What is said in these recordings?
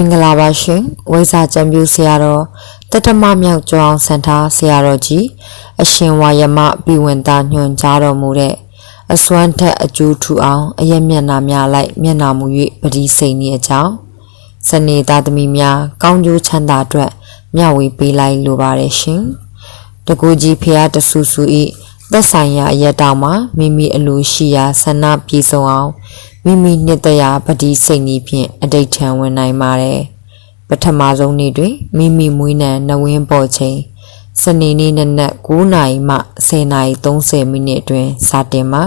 မင်္ဂလာပါရှင်ဝိဇာကြံပြူဆရာတော်တတမမြောက်ကျောင်းစံထားဆရာတော်ကြီးအရှင်ဝါယမပြည်ဝင်သားညွှန်ကြားတော်မူတဲ့အစွမ်းထက်အကျိုးထူအောင်အယက်မျက်နာများလိုက်မျက်နာမူ၍ပတိစိန်၏အကြောင်းစနေသားသမီးများကောင်းကျိုးချမ်းသာအတွက်မျှဝေပေးလိုက်လိုပါတယ်ရှင်တကူကြီးဖះတဆူဆူဤသက်ဆိုင်ရာအရက်တောင်မှာမိမိအလိုရှိရာဆန္ဒပြေဆုံးအောင် မိမိနှစ်တရာပတိစိတ်နည်းဖြင့်အတိတ်ထံဝင်နိုင်ပါတယ်ပထမဆုံးနေ့တွင်မိမိမွေးနံနဝင်းပေါ်ချိန်စနေနေ့နနက်9နာရီမှ10:30မိနစ်အတွင်းစတင်ပါ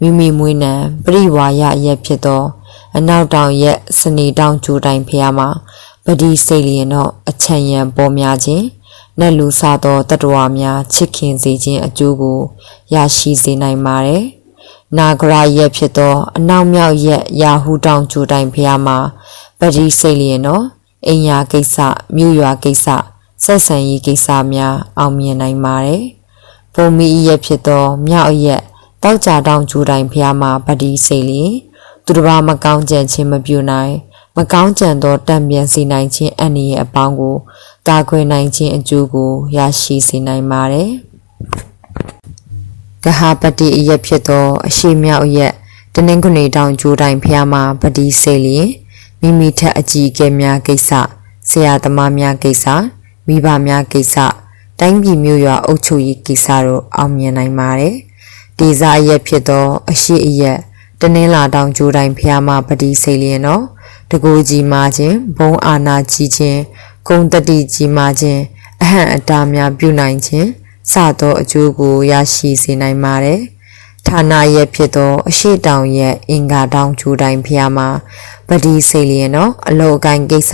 မိမိမွေးနံပရိဝါယရက်ဖြစ်သော အနောက်တောင်ရက်စနေတောင်ကျိုးတိုင်ဖျားမှာပတိစိတ်လျင်တော့အချံရံပေါ်များခြင်းနတ်လူစားသောတတဝါများချစ်ခင်စေခြင်းအကျိုးကိုရရှိစေနိုင်ပါတယ်။ နာဂရရက်ဖြစ်သော အနောက်မြောက်ရက်ရာဟုတောင်ကျိုးတိုင်ဖျားမှာပတိစိတ်လျင်တော့အိမ်ယာကိစ္စမြို့ရွာကိစ္စဆက်ဆံရေးကိစ္စများအောင်မြင်နိုင်ပါတယ်။ပုံမီရက်ဖြစ်သောမြောက်ရက်တောက်ကြတောင်ကျိုးတိုင်ဖျားမှာပတိစိတ်လျင်သူတစ်ပါးမကောင်းကြံခြင်းမပြုနိုင်မကောင်းကြံသောတံပြန်စီနိုင်ခြင်းအန္တရာယ်အပေါင်းကိုကာကွယ်နိုင်ခြင်းအကျိုးကိုရရှိစေနိုင်ပါတယ်။ ကဟာပတိအရက်ဖြစ်သော အရှိမြောက်အရက်တနင်္ဂနွေတောင်ကျိုးတိုင်ဖျားမှာပတိစေလျင်မိမိထက်အကြီးအကဲများကိစ္စဆရာသမားများကိစ္စမိဘများကိစ္စတိုင်းပြည်မျိုးရွာအုပ်ချုပ်ရေးကိစ္စတို့အောင်မြင်နိုင်ပါတယ်။ဒီစားအရက်ဖြစ်သောအရှိအရက်တနင်္လာတောင်ကျိုးတိုင်ဖျားမှာပတိစေလျင်တော့တကူကြီးမာခြင်းဘုံအာနာကြီးခြင်းဂုံတတိကြီးမာခြင်းအဟံအတာများပြုနိုင်ခြင်း စသောအကျိုးကိုရရှိစေနိုင်ပါတယ်။ဌာနရဲ့ဖြစ်သောအရှိတောင်ရဲ့အင်္ဂါတောင်ကျိုးတိုင်ဖျားမှာပတိစေလျင်တော့အလောကိုင်းကိစ္စ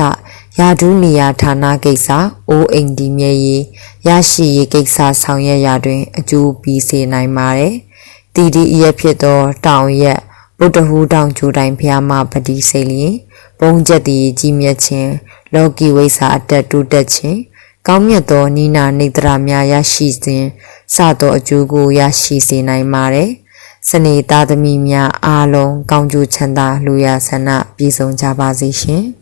ယာဒုနီယာဌာနကိစ္စအိုးအိမ်ဒီမြဲရေးရရှိရေးကိစ္စဆောင်ရွက်ရာတွင် အကျိုးပြီးစေနိုင်ပါတယ်။တည်တည်ရဲ့ဖြစ်သောတောင်ရဲ့ဗုဒ္ဓဟူတောင်ကျိုးတိုင်ဖျားမှာပတိစေလျင်ပုံချက်တည်ကြီးမြတ်ခြင်းလောကီဝိစာအတက်တိုးတက်ခြင်း ကောင်းမြတ်သောနိနာနေတရာများရရှိခြင်းစသောအကျိုးကိုရရှိစေနိုင်ပါတယ်။စနေသားသမီးများအားလုံးကောင်းကျိုးချမ်းသာလူရဆန္ဒပြည့်စုံကြပါစေရှင်။